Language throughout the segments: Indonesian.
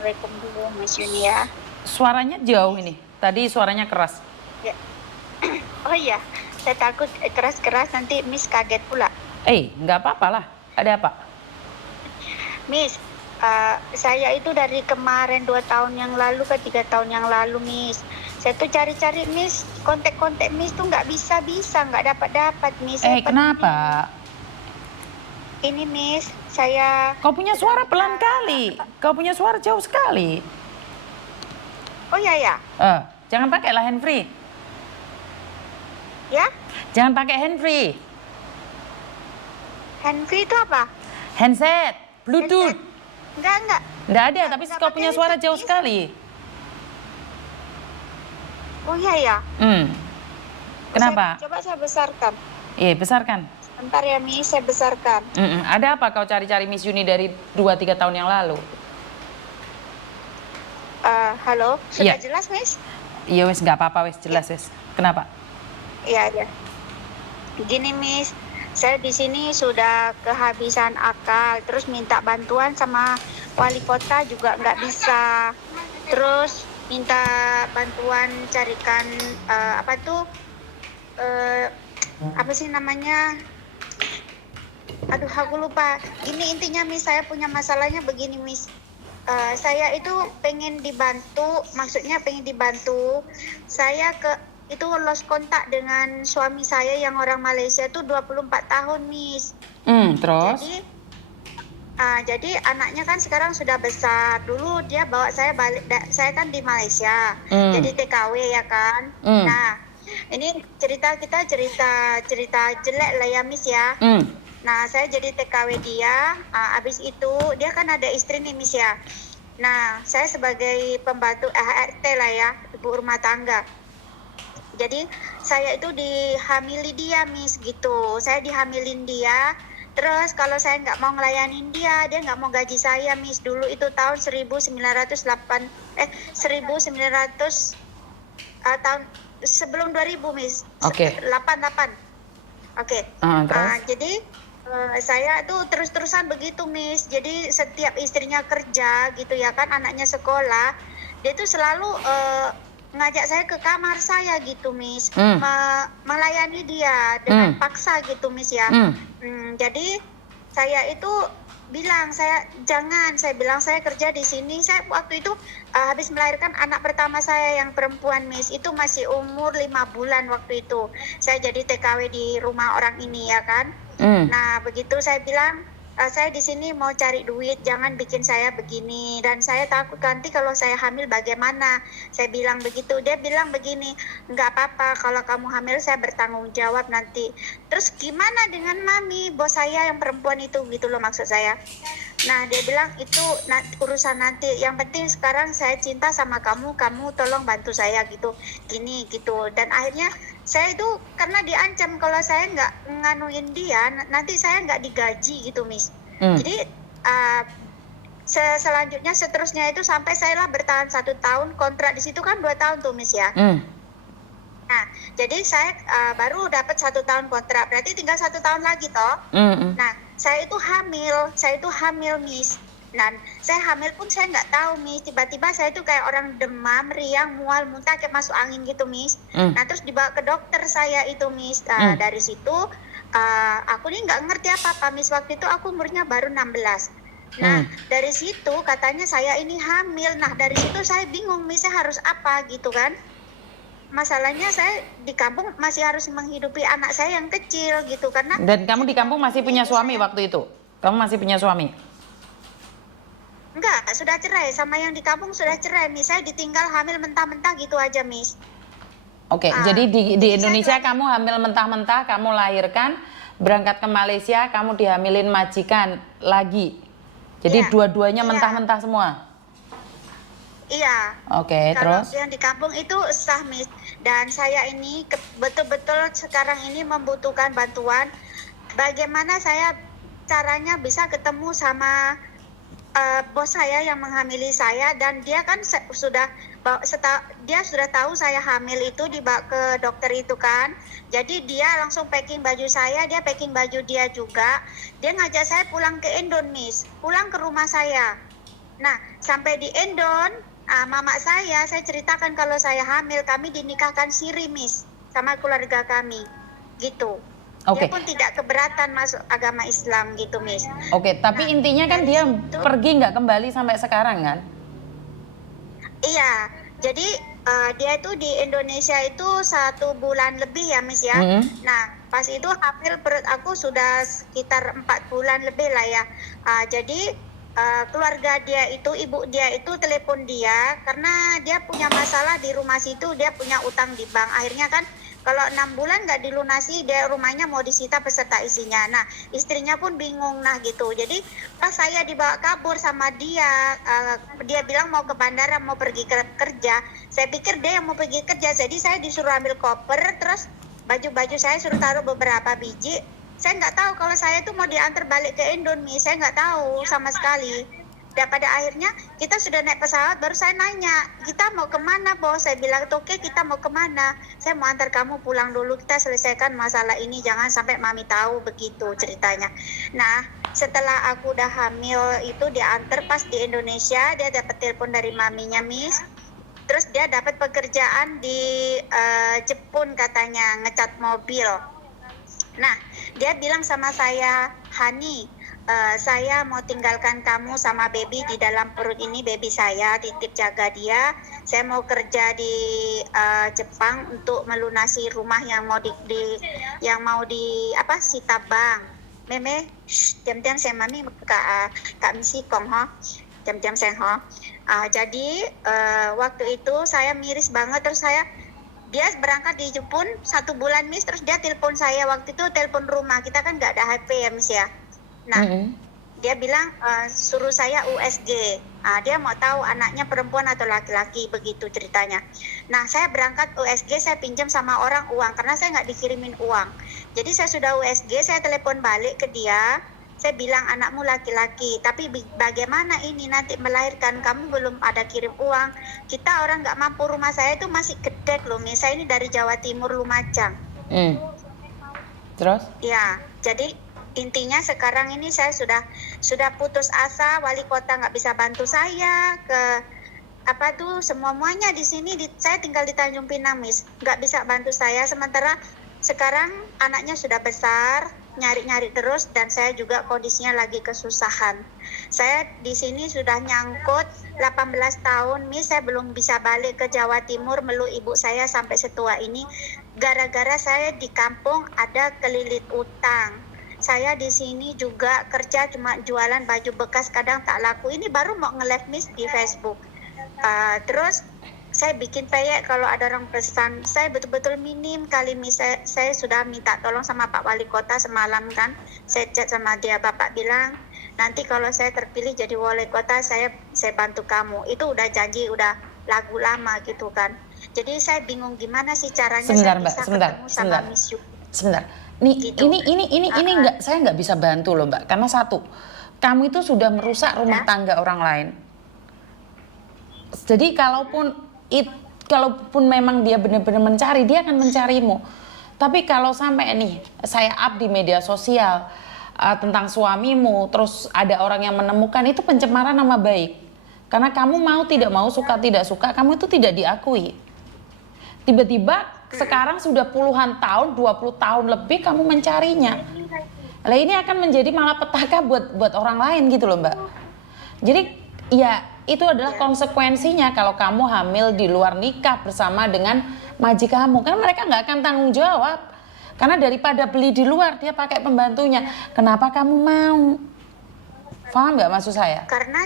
Assalamualaikum dulu Mas Yuni ya. Suaranya jauh Miss. ini. Tadi suaranya keras. Ya. Oh iya, saya takut keras-keras nanti Miss kaget pula. Nggak apa-apa lah. Ada apa? Miss, saya itu dari kemarin 2 tahun yang lalu ke 3 tahun yang lalu Miss. Saya tuh cari-cari Miss, kontak-kontak Miss tuh nggak bisa-bisa, nggak dapat-dapat Miss. Saya Kenapa? Ini Miss, saya... Kau punya sudah suara minta- pelan kali. Kau punya suara jauh sekali. Oh iya ya, Jangan pakai lah handfree. ya? Jangan pakai handfree. Handfree itu apa? Handset, Bluetooth. Enggak. Nggak ada, tapi Nggak kau pakai punya suara headset, jauh Miss. sekali. Oh iya ya. Kenapa? Coba saya besarkan. Besarkan. Sebentar ya Miss, saya besarkan. Ada apa kau cari-cari Miss Yuni dari 2-3 tahun yang lalu? Halo, sudah Iya. jelas Miss? Iya wes, nggak apa-apa wes, jelas wes. Kenapa? Iya. Gini Miss, saya di sini sudah kehabisan akal, terus minta bantuan sama wali kota juga nggak bisa. Terus minta bantuan carikan apa sih namanya? Aduh, aku lupa. Ini intinya Miss, saya punya masalahnya begini Miss. Saya itu pengen dibantu, maksudnya pengen dibantu. Saya itu lost kontak dengan suami saya yang orang Malaysia tuh 24 tahun Miss. Terus? Jadi anaknya kan sekarang sudah besar. Dulu dia bawa saya balik, saya kan di Malaysia, jadi TKW ya kan. Nah, ini cerita jelek lah ya Miss ya. Nah, saya jadi TKW dia, abis itu dia kan ada istri nih Miss ya. Nah, saya sebagai pembantu ART lah ya, ibu rumah tangga. Jadi saya itu dihamili dia Miss gitu. Saya dihamilin dia. Terus kalau saya nggak mau ngelayanin dia nggak mau gaji saya Miss. Dulu itu tahun 1900 tahun sebelum 2000 Miss. Oke. 88. Oke. Terus? Jadi saya tuh terus-terusan begitu Miss. Jadi setiap istrinya kerja gitu ya kan, anaknya sekolah, dia tuh selalu ngajak saya ke kamar saya gitu Miss, melayani dia dengan paksa gitu Miss ya. Jadi saya itu bilang, saya bilang saya kerja di sini. Saya waktu itu habis melahirkan anak pertama saya yang perempuan Miss, itu masih umur 5 bulan waktu itu. Saya jadi TKW di rumah orang ini ya kan. Nah begitu saya bilang, saya di sini mau cari duit, jangan bikin saya begini, dan saya takut nanti kalau saya hamil bagaimana. Saya bilang begitu. Dia bilang begini, nggak apa-apa kalau kamu hamil, saya bertanggung jawab nanti. Terus gimana dengan mami, bos saya yang perempuan itu, gitu loh maksud saya. Nah dia bilang itu urusan nanti, yang penting sekarang saya cinta sama kamu tolong bantu saya gitu, gini gitu. Dan akhirnya saya itu karena diancam kalau saya nggak nganuin dia, nanti saya nggak digaji gitu Miss. Jadi selanjutnya seterusnya itu sampai saya lah bertahan 1 tahun, kontrak di situ kan 2 tahun tuh Miss ya. Nah jadi saya baru dapat 1 tahun kontrak, berarti tinggal 1 tahun lagi toh. Nah saya itu hamil Miss. Dan saya hamil pun saya nggak tahu Miss, tiba-tiba saya tuh kayak orang demam, riang, mual, muntah, kayak masuk angin gitu Miss. Nah terus dibawa ke dokter saya itu Miss. Dari situ aku nih nggak ngerti apa-apa Miss, waktu itu aku umurnya baru 16. Nah dari situ katanya saya ini hamil. Nah dari situ saya bingung Miss, saya harus apa gitu kan. Masalahnya saya di kampung masih harus menghidupi anak saya yang kecil gitu, karena... Dan kamu di kampung masih punya suami waktu itu? Kamu masih punya suami? Enggak, sudah cerai. Sama yang di kampung sudah cerai Miss. Saya ditinggal hamil mentah-mentah gitu aja Miss. Oke, jadi di Indonesia kamu hamil mentah-mentah, kamu lahirkan, berangkat ke Malaysia, kamu dihamilin majikan lagi. Jadi dua-duanya mentah-mentah semua? Iya. Oke, kalau terus? yang di kampung itu sah Miss. Dan saya ini betul-betul sekarang ini membutuhkan bantuan. Bagaimana saya caranya bisa ketemu sama bos saya yang menghamili saya, dan dia kan dia sudah tahu saya hamil itu, dibawa ke dokter itu kan. Jadi dia langsung packing baju saya, dia packing baju dia juga. Dia ngajak saya pulang ke Indonesia, pulang ke rumah saya. Nah, sampai di Endon, mama saya ceritakan kalau saya hamil, kami dinikahkan siri, Miss, sama keluarga kami, gitu. Oke. Dia pun tidak keberatan masuk agama Islam gitu, Miss. Oke, tapi Nah, intinya kan dari dia situ, pergi nggak kembali sampai sekarang kan? iya, jadi dia itu di Indonesia itu 1 bulan lebih ya, Miss ya. Nah, pas itu hamil perut aku sudah sekitar 4 bulan lebih lah ya. Jadi keluarga dia itu, ibu dia itu telepon dia karena dia punya masalah di rumah situ, dia punya utang di bank. Akhirnya kan kalau 6 bulan nggak dilunasi, dia rumahnya mau disita beserta isinya. Nah, istrinya pun bingung nah gitu. Jadi pas saya dibawa kabur sama dia, dia bilang mau ke bandara, mau pergi kerja. Saya pikir dia yang mau pergi kerja, jadi saya disuruh ambil koper, terus baju-baju saya suruh taruh beberapa biji. Saya nggak tahu kalau saya itu mau diantar balik ke Indonesia, saya nggak tahu sama sekali. Dan pada akhirnya kita sudah naik pesawat, baru saya nanya, kita mau kemana, Bos? Saya bilang, oke, kita mau kemana? Saya mau antar kamu pulang dulu, kita selesaikan masalah ini, jangan sampai mami tahu, begitu ceritanya. Nah, setelah aku udah hamil itu diantar pas di Indonesia, dia dapat telepon dari maminya, Miss. Terus dia dapat pekerjaan di Jepun katanya, ngecat mobil. Nah, dia bilang sama saya, Hani, saya mau tinggalkan kamu sama baby di dalam perut ini, baby saya, titip jaga dia. Saya mau kerja di Jepang untuk melunasi rumah yang mau sita bank. Meme, jam-jam saya mami kak misi kong ho, jam-jam saya ho. Jadi waktu itu saya miris banget, terus dia berangkat di Jepun 1 bulan, Miss, terus dia telepon saya waktu itu, telepon rumah, kita kan nggak ada HP ya, Miss ya. Nah, dia bilang suruh saya USG. Dia mau tahu anaknya perempuan atau laki-laki, begitu ceritanya. Nah, saya berangkat USG, saya pinjam sama orang uang karena saya nggak dikirimin uang. Jadi saya sudah USG, saya telepon balik ke dia. Saya bilang anakmu laki-laki, tapi bagaimana ini nanti melahirkan, kamu belum ada kirim uang. Kita orang nggak mampu, rumah saya itu masih gedek loh, Miss. Saya ini dari Jawa Timur, Lumajang. Terus? Ya, jadi intinya sekarang ini saya sudah putus asa, wali kota nggak bisa bantu saya semuanya di sini, saya tinggal di Tanjung Pinang, Miss, nggak bisa bantu saya. Sementara sekarang anaknya sudah besar, nyari-nyari terus, dan saya juga kondisinya lagi kesusahan. Saya di sini sudah nyangkut 18 tahun, Miss, saya belum bisa balik ke Jawa Timur meluk ibu saya sampai setua ini. Gara-gara saya di kampung ada kelilit utang. Saya di sini juga kerja cuma jualan baju bekas, kadang tak laku. Ini baru mau nge-live, Miss, di Facebook. Terus saya bikin peyek kalau ada orang pesan. Saya betul-betul minim kali, Miss. Saya sudah minta tolong sama Pak Wali Kota semalam kan. Saya chat sama dia, Bapak bilang nanti kalau saya terpilih jadi wali kota saya bantu kamu. Itu udah janji, udah lagu lama gitu kan. Jadi saya bingung gimana sih caranya saya bisa ketemu sama Miss Yu. Sebentar. Nih, gitu. Ini enggak, saya nggak bisa bantu loh, Mbak. Karena satu, kamu itu sudah merusak rumah tangga orang lain. Jadi kalaupun memang dia benar-benar mencari, dia akan mencarimu. Tapi kalau sampai nih saya up di media sosial tentang suamimu, terus ada orang yang menemukan, itu pencemaran nama baik. Karena kamu mau tidak mau, suka tidak suka, kamu itu tidak diakui. Tiba-tiba sekarang sudah puluhan tahun, 20 tahun lebih kamu mencarinya. Lah ini akan menjadi malapetaka buat orang lain gitu loh, Mbak. Jadi ya itu adalah konsekuensinya kalau kamu hamil di luar nikah bersama dengan majikanmu. Kan mereka nggak akan tanggung jawab. Karena daripada beli di luar, dia pakai pembantunya. Kenapa kamu mau? Paham nggak maksud saya? Karena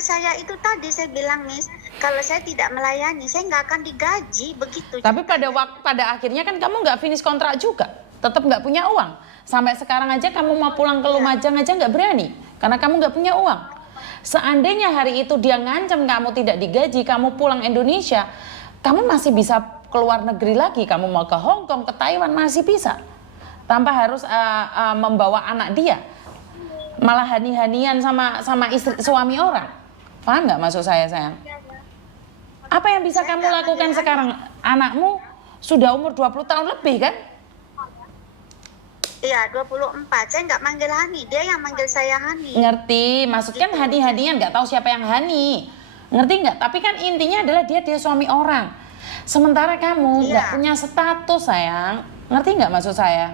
saya itu tadi saya bilang, Miss, kalau saya tidak melayani, saya nggak akan digaji, begitu. Tapi pada akhirnya kan kamu nggak finish kontrak juga, tetap nggak punya uang. Sampai sekarang aja kamu mau pulang ke Lumajang aja nggak berani, karena kamu nggak punya uang. Seandainya hari itu dia ngancam kamu tidak digaji, kamu pulang Indonesia, kamu masih bisa keluar negeri lagi, kamu mau ke Hong Kong, ke Taiwan masih bisa, tanpa harus membawa anak dia. Malah hani-hanian sama istri, suami orang. Paham nggak maksud saya, sayang? Apa yang bisa kamu lakukan sekarang? Anakmu sudah umur 20 tahun lebih kan? Iya, 24. Saya nggak manggil Hani, dia yang manggil saya Hani. Ngerti, maksud kan Gitu. Hani-hanian nggak tahu siapa yang Hani. Ngerti nggak? Tapi kan intinya adalah dia suami orang. Sementara kamu nggak Iya. punya status sayang. Ngerti nggak maksud saya?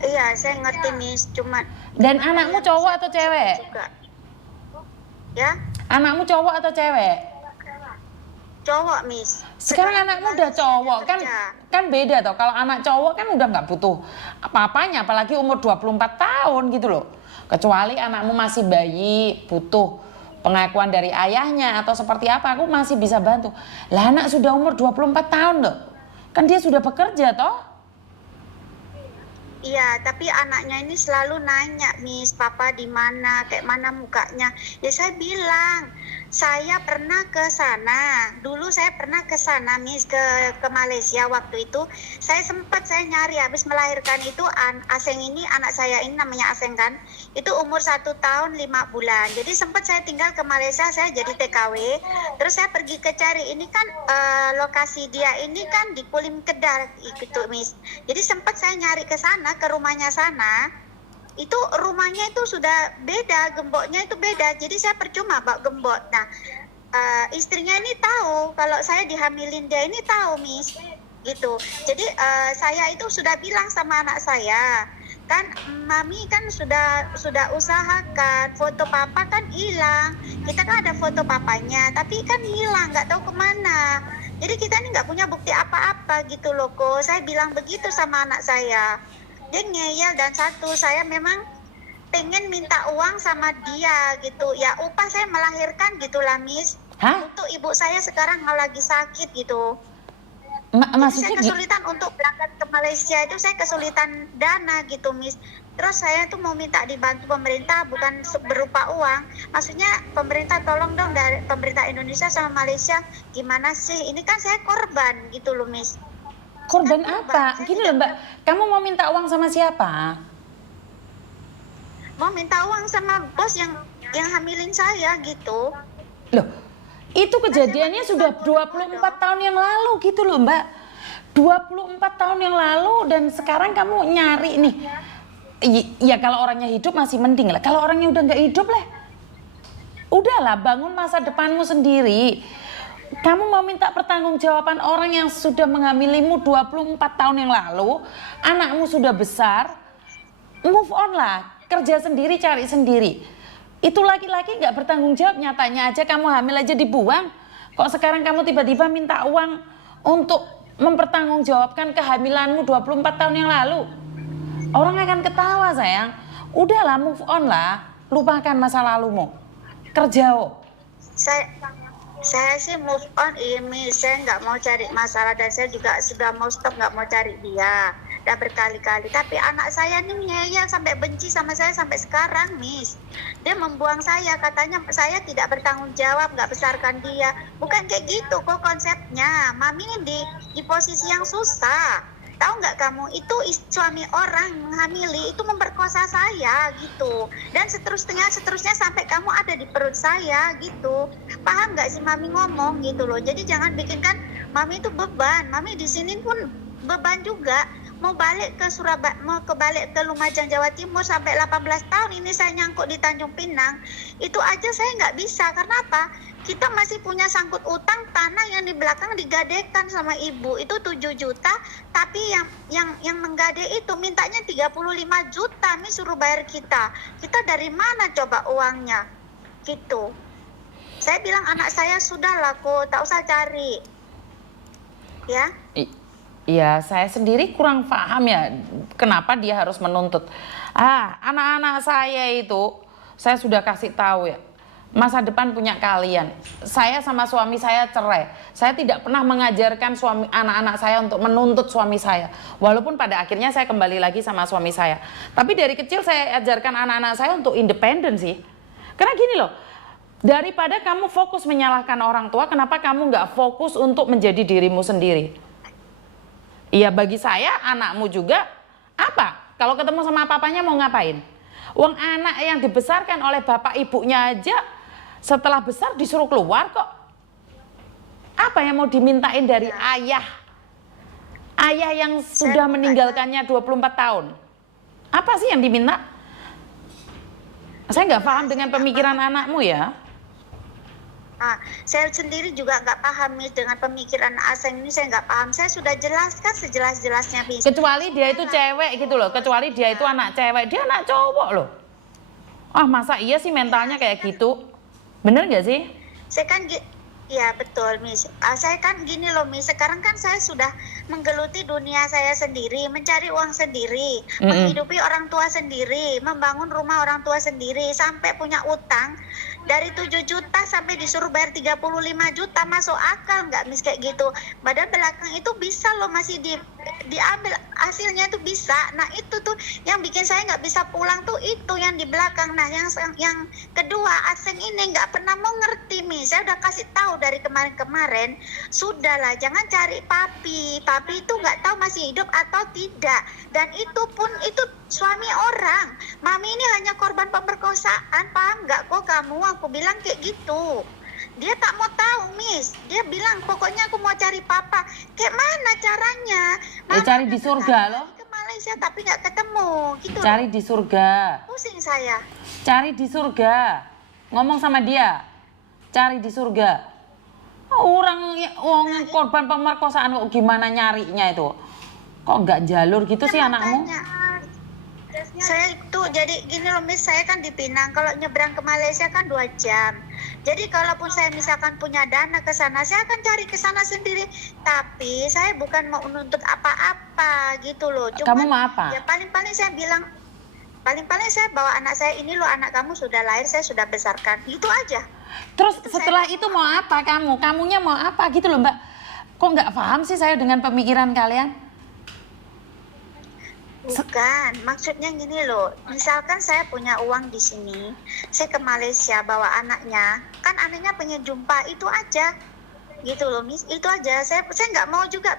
Iya, saya ngerti Miss, cuma Dan gimana anakmu ya, cowok saya atau sedih cewek? juga. Ya, Anakmu cowok atau cewek? cowok Miss. Sekarang di anakmu udah Malaysia, cowok dia kan kerja. kan beda toh. Kalau anak cowok kan udah nggak butuh apa-apanya, apalagi umur 24 tahun gitu loh. Kecuali anakmu masih bayi, butuh pengakuan dari ayahnya atau seperti apa, aku masih bisa bantu. Lah anak sudah umur 24 tahun loh. Kan dia sudah bekerja toh. Iya, tapi anaknya ini selalu nanya, Miss, papa di mana, kayak mana mukanya. Ya saya bilang, saya pernah ke sana. Dulu saya pernah ke sana, Miss, ke Malaysia waktu itu. Saya nyari habis melahirkan itu Aseng ini, anak saya ini namanya Aseng kan. Itu umur 1 tahun 5 bulan. Jadi sempat saya tinggal ke Malaysia, saya jadi TKW. Terus saya pergi ke cari, ini kan lokasi dia ini kan di Kulim Kedah gitu, Miss. Jadi sempat saya nyari ke sana, ke rumahnya sana. Itu rumahnya itu sudah beda, gemboknya itu beda. Jadi saya percuma bawa gembok. Nah, istrinya ini tahu kalau saya dihamilin, dia ini tahu, Miss. Gitu. Jadi saya itu sudah bilang sama anak saya, kan mami kan sudah usahakan, foto papa kan hilang, kita kan ada foto papanya tapi kan hilang, nggak tahu kemana. Jadi kita ini nggak punya bukti apa-apa gitu loh kok. Saya bilang begitu sama anak saya, dia ngeyel. Dan satu, saya memang pengen minta uang sama dia gitu ya, upah saya melahirkan gitulah, Miss. Hah? Untuk ibu saya sekarang lagi sakit gitu. Maksudnya Saya kesulitan untuk berangkat ke Malaysia, itu saya kesulitan dana gitu, Miss. Terus saya tuh mau minta dibantu pemerintah, bukan berupa uang. Maksudnya pemerintah tolong dong, dari pemerintah Indonesia sama Malaysia, gimana sih? Ini kan saya korban gitu loh, Miss. korban Saya apa? korban. Gini loh Mbak, kamu mau minta uang sama siapa? Mau minta uang sama bos yang hamilin saya gitu. Loh, itu kejadiannya sudah 24 tahun yang lalu gitu loh Mbak. 24 tahun yang lalu dan sekarang kamu nyari nih. Ya kalau orangnya hidup masih mending lah. Kalau orangnya udah nggak hidup lah. Udahlah, bangun masa depanmu sendiri. Kamu mau minta pertanggungjawaban orang yang sudah menghamilimu 24 tahun yang lalu, anakmu sudah besar, move on lah, kerja sendiri, cari sendiri. Itu laki-laki nggak bertanggung jawab, nyatanya aja kamu hamil aja dibuang. Kok sekarang kamu tiba-tiba minta uang untuk mempertanggungjawabkan kehamilanmu 24 tahun yang lalu? Orang akan ketawa sayang. Udahlah, move on lah, lupakan masa lalumu. Kerja oh. Saya sih move on ini, saya nggak mau cari masalah dan saya juga sudah mau stop, nggak mau cari dia. Udah berkali-kali, tapi anak saya nih ngeyel sampai benci sama saya sampai sekarang, Miss. Dia membuang saya, katanya saya tidak bertanggung jawab, nggak besarkan dia. Bukan kayak gitu kok konsepnya. Mami di posisi yang susah. Tahu nggak kamu, itu suami orang menghamili itu memperkosa saya gitu, dan seterusnya sampai kamu ada di perut saya gitu. Paham nggak sih mami ngomong gitu loh. Jadi jangan bikinkan mami itu beban. Mami di sini pun beban juga. Mau balik ke Surabaya, mau balik ke Lumajang Jawa Timur sampai 18 tahun ini saya nyangkut di Tanjung Pinang. Itu aja saya nggak bisa. Karena apa? Kita masih punya sangkut utang tanah yang di belakang digadekan sama ibu itu 7 juta, tapi yang menggade itu mintanya 35 juta nih, suruh bayar kita. Kita dari mana coba uangnya? Gitu. Saya bilang anak saya sudah laku, tak usah cari. Ya. Iya, saya sendiri kurang paham ya kenapa dia harus menuntut. Anak-anak saya itu saya sudah kasih tahu ya, masa depan punya kalian. Saya sama suami saya cerai. Saya tidak pernah mengajarkan anak-anak saya untuk menuntut suami saya. Walaupun pada akhirnya saya kembali lagi sama suami saya. Tapi dari kecil saya ajarkan anak-anak saya untuk independen sih. Karena gini loh, daripada kamu fokus menyalahkan orang tua, kenapa kamu nggak fokus untuk menjadi dirimu sendiri? Iya, bagi saya anakmu juga apa? Kalau ketemu sama papanya mau ngapain? Uang anak yang dibesarkan oleh bapak ibunya aja setelah besar disuruh keluar kok. Apa yang mau dimintain dari ayah? Ayah yang sudah meninggalkannya 24 tahun. Apa sih yang diminta? Saya nggak paham dengan pemikiran anakmu ya. Saya sendiri juga nggak paham Miss dengan pemikiran Aseng ini, saya nggak paham. Saya sudah jelaskan sejelas-jelasnya Miss. Kecuali dia itu cewek gitu loh, kecuali dia itu anak cewek, dia anak cowok loh. Masa iya sih mentalnya kayak gitu? Bener nggak sih? Saya kan ya betul Miss. Saya kan gini loh Miss, sekarang kan saya sudah menggeluti dunia saya sendiri, mencari uang sendiri, menghidupi orang tua sendiri, membangun rumah orang tua sendiri, sampai punya utang dari 7 juta sampai disuruh bayar 35 juta, masuk akal nggak Miss kayak gitu? Padahal belakang itu bisa loh masih diambil hasilnya itu bisa. Nah itu tuh yang bikin saya nggak bisa pulang tuh, itu yang di belakang. Nah yang kedua, Aseng ini nggak pernah mau ngerti Miss. Saya udah kasih tahu dari kemarin-kemarin, sudahlah jangan cari papi itu nggak tahu masih hidup atau tidak, dan itu pun itu suami orang. Mami ini hanya korban pemerkosaan, paham nggak kok kamu? Aku bilang kayak gitu. Dia tak mau tahu Miss, dia bilang pokoknya aku mau cari papa. Kayak mana caranya? Cari di surga loh. Ke Malaysia tapi nggak ketemu gitu. Cari di surga. Pusing saya. Cari di surga. Ngomong sama dia. Cari di surga. Orang korban pemerkosaan kok gimana nyarinya itu? Kok nggak jalur gitu sih anakmu? Saya itu jadi gini loh Miss, saya kan di Pinang, kalau nyebrang ke Malaysia kan 2 jam. Jadi kalaupun saya misalkan punya dana ke sana, saya akan cari ke sana sendiri. Tapi saya bukan mau menuntut apa-apa gitu loh. Cuman, kamu mau apa? Ya paling-paling saya bilang, paling-paling saya bawa anak saya, ini loh anak kamu sudah lahir, saya sudah besarkan. Gitu aja. Terus setelah itu mau apa kamu? Kamunya mau apa gitu loh Mbak? Kok nggak paham sih saya dengan pemikiran kalian? Bukan, maksudnya gini loh, misalkan saya punya uang di sini, saya ke Malaysia bawa anaknya, kan anaknya pengen jumpa, itu aja, gitu loh Miss, itu aja. Saya nggak mau juga